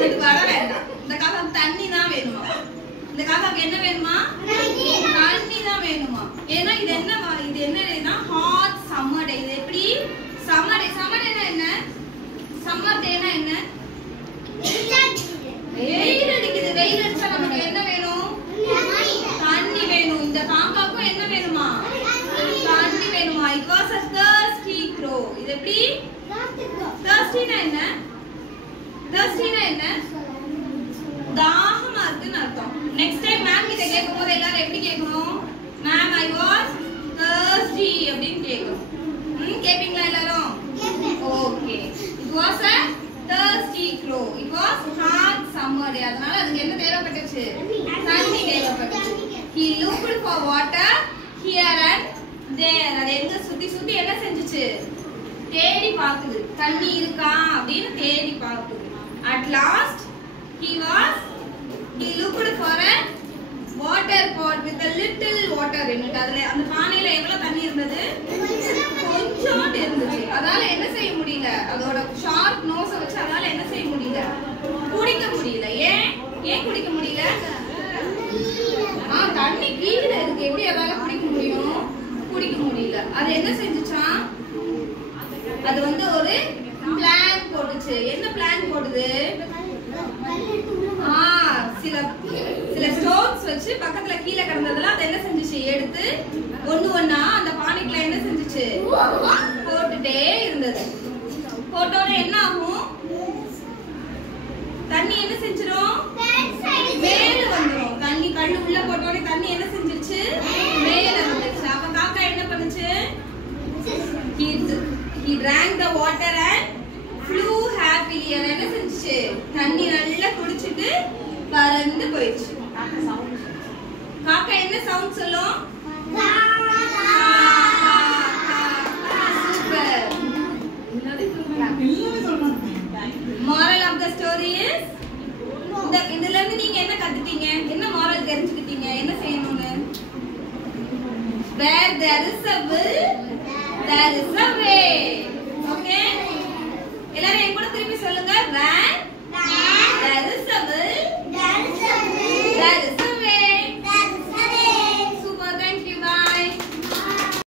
காக்காக்கு வடை வேண்டாம். இந்த காக்காக்கு தண்ணி தான் வேணுமா? இந்த காக்காக்கு என்ன வேணுமா? தண்ணி தான் வேணுமா? ஏன்னா இது என்னன்னா ஹாட் சம்மர் டே. இது எப்படி சம்மர் டே? சம்மர் டேனா என்ன? சம்மர் டேனா என்ன? வெயில் அடிக்குது. வெயில் அடிச்சா நமக்கு என்ன வேணும்? தண்ணி வேணும். இந்த காக்காக்கும் என்ன வேணுமா? தண்ணி வேணுமா? It was a thirsty crow. இது எப்படி? thirsty-னா என்ன? thirsty-னா என்ன? தாகமா இருக்குன்னு அர்த்தம். நெக்ஸ்ட் டைம் மேம் கிட்ட கேட்கும்போது எல்லாரும் எப்படி கேட்கணும்? மேம் I was thirsty அப்படின்னு கேட்கணும். கேப்பீங்களா எல்லாரும்? Okay. It was a thirsty crow. It was hot summer day. அதனால அதுக்கு என்ன தேவைப்பட்டுச்சு? தண்ணி தேவைப்பட்டுச்சு. He looked for water here and there. அது எங்க சுத்தி சுத்தி என்ன செஞ்சுச்சு? தேடி பாக்குது. தண்ணி இருக்கா அப்படின்னு தேடி பாக்குது. At last he looked for a water pot with a little water in it. அதுல அந்த பானையில எவ்வளவு தண்ணி இருந்தது? கொஞ்சம் இருந்துச்சு. அதால என்ன செய்ய முடியல? அதோட ஷார்ப் நோஸ வச்சு அதால என்ன செய்ய முடியல? குடிக்க முடியல. ஏன் குடிக்க முடியல? தண்ணி கீழ இருக்கு. எப்படி அதால குடிக்க முடியும்? குடிக்க முடியல. அது என்ன செஞ்சுச்சா? அது வந்து ஒரு பிளான் போட்டுச்சு. என்ன பிளான் போடுது? சில ஸ்டோன்ஸ் வச்சு பக்கத்துல கீழே கிடந்ததெல்லாம் அது என்ன செஞ்சுச்சு? எடுத்து ஒண்ணு ஒண்ணா அந்த பானைக்குள்ள என்ன செஞ்சுச்சு? போட்டுட்டே இருந்தது. போட்டோட என்ன ஆகும்? தண்ணி என்ன செஞ்சிரும்? மேல வந்துரும். தண்ணி கல்லு உள்ள போட்டோட தண்ணி என்ன செஞ்சிருச்சு? மேல வந்துருச்சு. அப்ப காக்கா என்ன பண்ணுச்சு? He drank the water and flew happily. என்ன செஞ்சுச்சு? தண்ணி நல்லா குடிச்சிட்டு பறந்து போயிடுச்சு. காக்கா என்ன சவுண்ட் சொல்லும்? Super. moral of the story is இதுல இருந்து நீங்க என்ன கத்துட்டீங்க? என்ன moral தெரிஞ்சுக்கிட்டீங்க? என்ன செய்யணும்னு? Where there is a will, there is a way.